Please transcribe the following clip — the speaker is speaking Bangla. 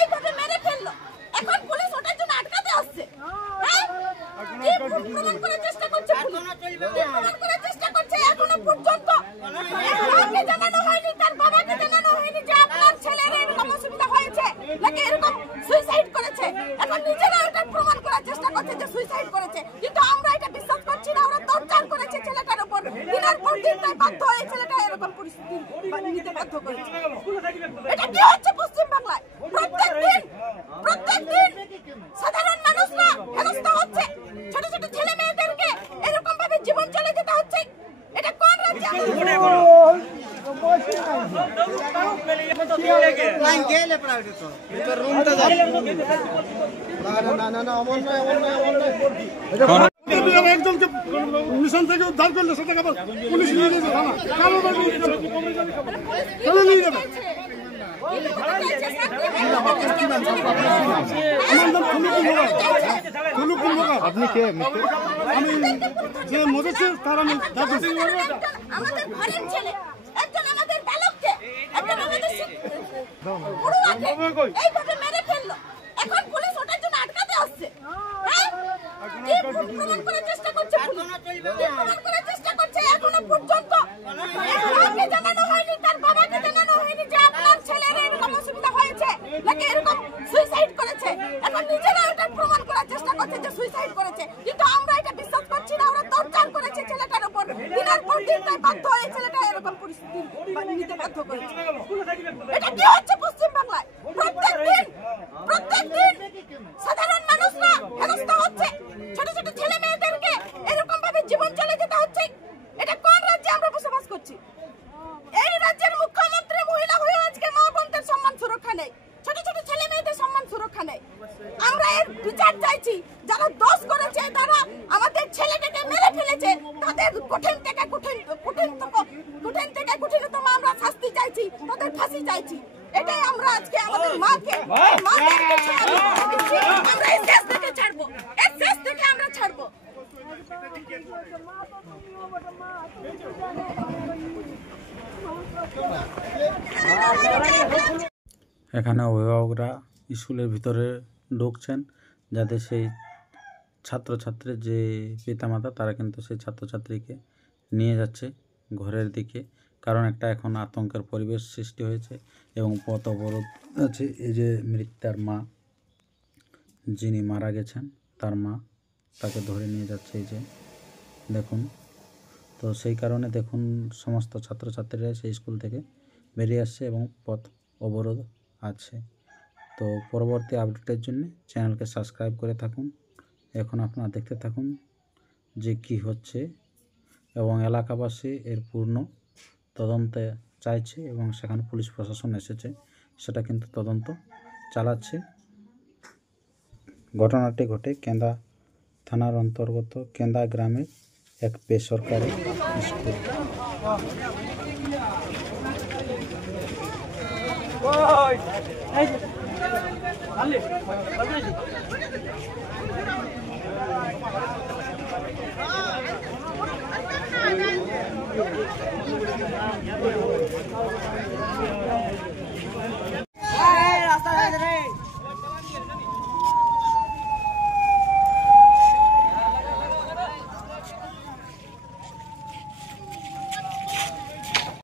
এইভাবে মেরে ফেললো। এখন পুলিশ ওটার জন্য আটকাতে আসছে। কি প্রমাণ করার চেষ্টা করছে? প্রমাণ করার চেষ্টা করছে এখনো পর্যন্ত। আমাকে জানানো হয়নি, তার বাবাকে জানানো হয়নি যে আপনার ছেলের এরকম অসুবিধা হয়েছে নাকি এরকম সুইসাইড করেছে। এখন নিজেরা ওটা প্রমাণ করার চেষ্টা করছে যে সুইসাইড করেছে, কিন্তু আমরা এটা বিশ্বাস করছি না। ওরা টর্চার করেছে ছেলেটার উপর, দিনের পর দিন তাই বাধ্য হয়ে ছেলেটা এরকম পরিস্থিতি নিতে বাধ্য করেছে। এটা কি হচ্ছে পশ্চিম বাংলায়? প্রত্যেক দিন সাধারণ মানুষরা হেনস্থা হচ্ছে, ছোট ছোট ছেলে মেয়েদেরকে এরকম ভাবে জীবন চলে যেতে হচ্ছে। এটা কোন রাজ্যে? একজনকে মিশন থেকে উদ্ধার করলে সেটাকে পুলিশ নিয়ে যাবে, নিয়ে যাবে। আপনি কে? আমি যে মরেছে তার আমি আমাদের ঘরের ছেলে, একজন আমাদের বালককে, একজন আমাদের এইভাবে মেরে ফেললো। এখন পুলিশ ওটার জন্য আটকাতে আসছে। কি প্রমাণ করার চেষ্টা করছে? প্রমাণ করার চেষ্টা করছে এখনো পর্যন্ত। আমাকে জানানো হয়নি, তার বাবাকে জানানো হয়নি যে আপনার ছেলের এরকম অসুবিধা হয়েছে নাকি এরকম সুইসাইড করেছে। এখন নিজেরা ওটা প্রমাণ করার চেষ্টা করছে যে সুইসাইড করেছে, কিন্তু আমরা এটা বিশ্বাস করছি না। ওরা টর্চার করেছে ছেলেটার উপর, দিনের পর দিন তাই বাধ্য হয়ে ছেলেটা এরকম পরিস্থিতি নিতে বাধ্য করেছে। এটা কি হচ্ছে পশ্চিম বাংলায়? প্রত্যেক দিন সাধারণ মানুষরা হেনস্থা হচ্ছে, ছোট ছোট ছেলে মেয়েদেরকে এরকম ভাবে জীবন চলে যেতে হচ্ছে। এটা কোন রাজ্যে আমরা বসবাস করছি? এই রাজ্যের মুখ্যমন্ত্রী মহিলা হয়ে আজকে মা বোনদের সম্মান সুরক্ষা নেই, ছোট ছোট ছেলে মেয়েদের সম্মান সুরক্ষা নেই। আমরা এর বিচার চাইছি। যারা দোষ করেছে, তারা আমাদের ছেলেটাকে মেরে ফেলেছে, তাদের কঠিন থেকে কঠিনতম আমরা শাস্তি চাইছি, তাদের ফাঁসি চাইছি। এটাই আমরা আজকে আমাদের মাকে আমরা এই দেশ থেকে ছাড়বো, এই দেশ থেকে আমরা ছাড়বো। এখানে অভিভাবকরা স্কুলের ভিতরে ঢুকছেন, যাতে সেই ছাত্রছাত্রীর যে পিতামাতা তারা কিন্তু সেই ছাত্রছাত্রীকে নিয়ে যাচ্ছে ঘরের দিকে, কারণ একটা এখন আতঙ্কের পরিবেশ সৃষ্টি হয়েছে এবং পথ অবরোধ আছে। এই যে মৃতার মা, যিনি মারা গেছেন, তার মা, তাকে ধরে নিয়ে যাচ্ছে, এই যে দেখুন। তো সেই কারণে দেখুন সমস্ত ছাত্রছাত্রীরা সেই স্কুল থেকে বেরিয়ে আসছে এবং পথ অবরোধ আছে। তো পরবর্তী আপডেটের জন্য চ্যানেলকে সাবস্ক্রাইব করে থাকুন। এখন আপনারা দেখতে থাকুন যে কি হচ্ছে, এবং এলাকাবাসী এর পূর্ণ তদন্তে চাইছে এবং সেখানে পুলিশ প্রশাসন এসেছে, সেটা কিন্তু তদন্ত চালাচ্ছে। ঘটনাটি ঘটে কেন্দা থানার অন্তর্গত কেন্দা গ্রামের এক বেসরকারি স্কুল।